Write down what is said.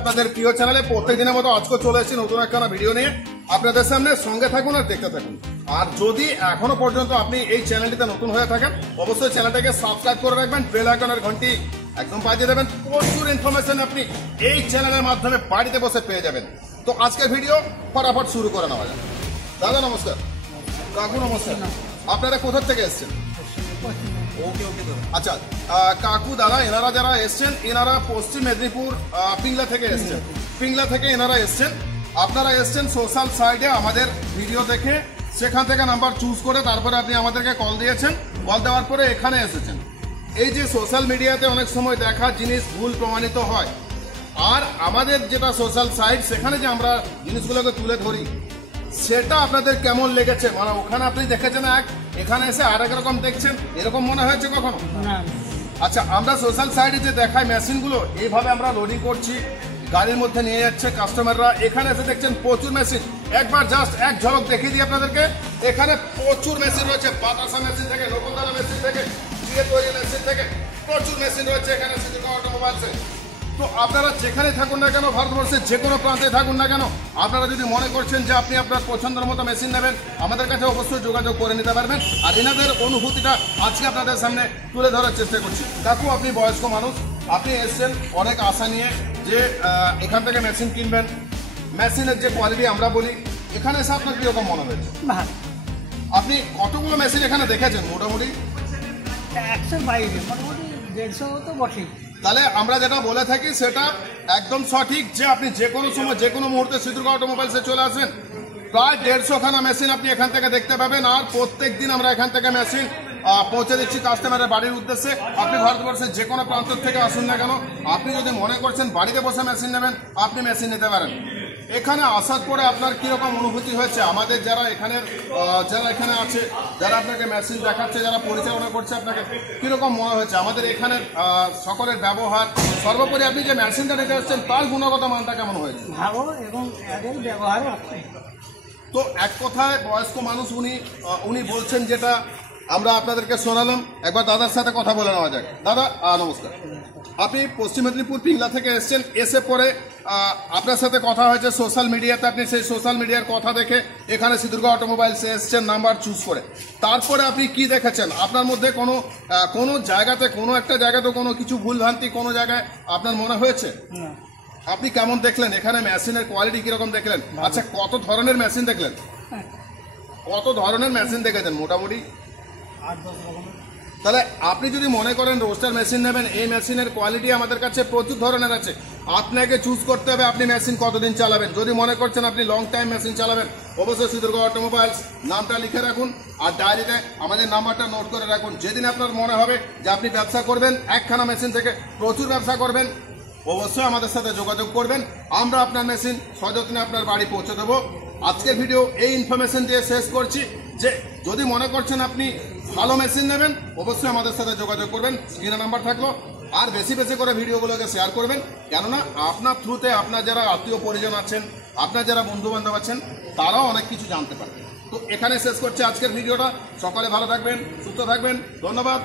আপনাদের প্রিয় চ্যানেলে প্রত্যেকদিনের মতো আজকে চলে এসেছি নতুন একটা ভিডিও নিয়ে আপনাদের সামনে। সঙ্গে থাকুন আর দেখতে থাকুন। আর যদি এখনো পর্যন্ত আপনি এই চ্যানেলটিতে নতুন হয়ে থাকেন অবশ্যই চ্যানেলটাকে সাবস্ক্রাইব করে রাখবেন, বেল আইকনের ঘন্টি একদম বাজিয়ে দেবেন। প্রচুর ইনফরমেশন আপনি এই চ্যানেলের মাধ্যমে বাড়িতে বসে পেয়ে যাবেন। তো আজকের ভিডিও ফটাফট শুরু করে নেওয়া যাক। দাদা নমস্কার, কাকু নমস্কার, আপনারা কোথা থেকে এসছেন? ওকে ওকে আচ্ছা কাকু দাদা এনারা যারা এসছেন এনারা পশ্চিম মেদিনীপুর পিংলা থেকে এসছেন। পিংলা থেকে এনারা এসছেন। আপনারা এসছেন সোশ্যাল সাইটে আমাদের ভিডিও দেখে, সেখান থেকে নাম্বার চুজ করে তারপরে আপনি আমাদেরকে কল দিয়েছেন। কল দেওয়ার পরে এখানে এসেছেন। এই যে সোশ্যাল মিডিয়াতে অনেক সময় দেখা জিনিস ভুল প্রমাণিত হয়, আর আমাদের যেটা সোশ্যাল সাইট সেখানে যে আমরা জিনিসগুলোকে তুলে ধরি সেটা আপনাদের কেমন লেগেছে? মানে ওখানে আপনি দেখেছেন এক, এখানে এসে আর এক রকম দেখছেন, এরকম মনে হয়েছে কখনো? আচ্ছা, আমরা সোশ্যাল সাইটে যে দেখাই মেশিনগুলো এইভাবে আমরা লোডিং করছি, গাড়ির মধ্যে নিয়ে যাচ্ছে কাস্টমাররা, এখানে এসে দেখছেন প্রচুর মেশিন। একবার জাস্ট এক ঝলক দেখিয়ে দিই আপনাদেরকে। এখানে প্রচুর মেশিন রয়েছে, বাতাসা মেশিন থেকে, নকুলদানা মেশিন থেকে, চিড়ে তৈরি মেশিন থেকে প্রচুর মেশিন রয়েছে এখানে সিদ্দিক অটোমোবাইলসে। তো আপনারা যেখানে থাকুন না কেন, ভারতবর্ষের যে কোনো প্রান্তে থাকুন না কেন, আপনারা যদি মনে করছেন যে আপনি আপনার পছন্দের মতো মেশিন নেবেন, আমাদের কাছে অবশ্যই যোগাযোগ করে নিতে পারবেন। আর এনাদের অনুভূতিটা আজকে আপনাদের সামনে তুলে ধরার চেষ্টা করছি। কাকু আপনি বয়স্ক মানুষ, আপনি এসছেন অনেক আশা নিয়ে যে এখান থেকে মেশিন কিনবেন। মেশিনের যে কোয়ালিটি আমরা বলি, এখানে এসে আপনার কীরকম মনে হয়েছে? আপনি কতগুলো মেশিন এখানে দেখেছেন? মোটামুটি 100 বাইরে, মোটামুটি 150 তো বটেই। তাহলে আমরা যেটা বলে থাকি সেটা একদম সঠিক যে আপনি যে কোনো সময় যে কোনো মুহূর্তে সিদ্দিক অটোমোবাইলসে চলে আসেন। প্রায় 150খানা মেশিন আপনি এখান থেকে দেখতে পাবেন। আর প্রত্যেক দিন আমরা এখান থেকে মেশিন পৌঁছে দিচ্ছি কাস্টমারের বাড়ির উদ্দেশ্যে। আপনি ভারতবর্ষের যে কোনো প্রান্ত থেকে আসুন না কেন, আপনি যদি মনে করছেন বাড়িতে বসে মেশিন নেবেন, আপনি মেশিন নিতে পারেন। এখানে আসার পরে আপনার কীরকম অনুভূতি হয়েছে? আমাদের যারা এখানে আছে, যারা আপনাকে মেশিন দেখাচ্ছে, যারা পরিচালনা করছে, আপনাকে কীরকম মনে হয়েছে? আমাদের এখানে সকলের ব্যবহার, সর্বোপরি আপনি যে মেশিনটা নিতে আসছেন তার গুণগত মানটা কেমন হয়েছে? ভালো, এবং এদের ব্যবহারও। তো এক কথায় বয়স্ক মানুষ উনি বলছেন যেটা আমরা আপনাদেরকে শোনালাম। একবার দাদার সাথে কথা বলে নেওয়া যাক। দাদা নমস্কার, আপনি পশ্চিম মেদিনীপুর পিংলা থেকে এসছেন। এসে পরে আপনার সাথে কথা হয়েছে সোশ্যাল মিডিয়াতে, আপনি সেই সোশ্যাল মিডিয়ার কথা দেখে এখানে সিদ্দিক অটোমোবাইলসে এসছেন নাম্বার চুজ করে। তারপরে আপনি কি দেখেছেন? আপনার মধ্যে কোনো জায়গাতে, কোনো একটা জায়গাতে কোনো কিছু ভুলভ্রান্তি কোনো জায়গায় আপনার মনে হয়েছে? আপনি কেমন দেখলেন এখানে মেশিনের কোয়ালিটি কিরকম দেখলেন? আচ্ছা, কত ধরনের মেশিন দেখলেন? কত ধরনের মেশিন দেখেছেন মোটামুটি? 8-10 রকমের। তাহলে আপনি যদি মনে করেন রোস্টার মেশিন নেবেন, এই মেশিনের কোয়ালিটি আমাদের কাছে প্রচুর ধরনের আছে। আপনাকে চুজ করতে হবে আপনি মেশিন কতদিন চালাবেন। যদি মনে করছেন আপনি লং টাইম মেশিন চালাবেন, অবশ্যই সিদ্দিক অটোমোবাইলস নামটা লিখে রাখুন আর ডায়েরিতে আমাদের নাম্বারটা নোট করে রাখুন। যেদিন আপনার মনে হবে যে আপনি ব্যবসা করবেন, একখানা মেশিন থেকে প্রচুর ব্যবসা করবেন, অবশ্যই আমাদের সাথে যোগাযোগ করবেন। আমরা আপনার মেশিন সযত্নে আপনার বাড়ি পৌঁছে দেবো। আজকের ভিডিও এই ইনফরমেশন দিয়ে শেষ করছি যে যদি মনে করছেন আপনি ভালো মেশিন নেবেন, অবশ্যই আমাদের সাথে যোগাযোগ করবেন। স্ক্রিনে নাম্বার থাকলো। আর বেশি বেশি করে ভিডিওগুলোকে শেয়ার করবেন, কেননা আপনার থ্রুতে আপনার যারা আত্মীয় পরিজন আছেন, আপনার যারা বন্ধু বান্ধব আছেন, তারাও অনেক কিছু জানতে পারবে। তো এখানে শেষ করছি আজকের ভিডিওটা। সকালে ভালো থাকবেন, সুস্থ থাকবেন। ধন্যবাদ।